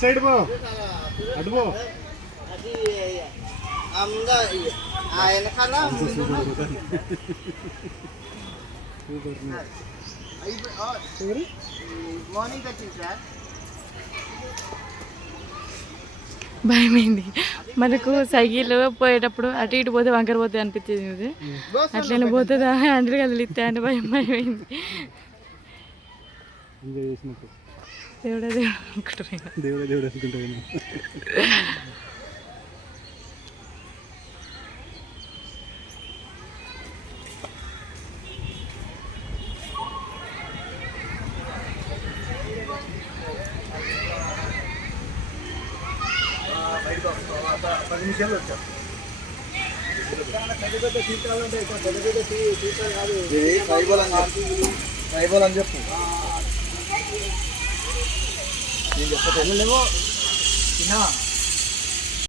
Side పో అటు పో మార్నింగ్ వచ్చింది సార్. భయమైంది మనకు సైకిల్ పోయేటప్పుడు అటు ఇటు పోతే వంకర పోతే అనిపించేది అట్లనే పోతుందా అందరూ కదిలిస్తే అంటే భయమైంది. దేవుడా దేవుడు అనుకుంటా. పది నిమిషాలు వచ్చాం. ట్రైబల్ అని చెప్పు. నేను చెప్పలేమో తిన్నా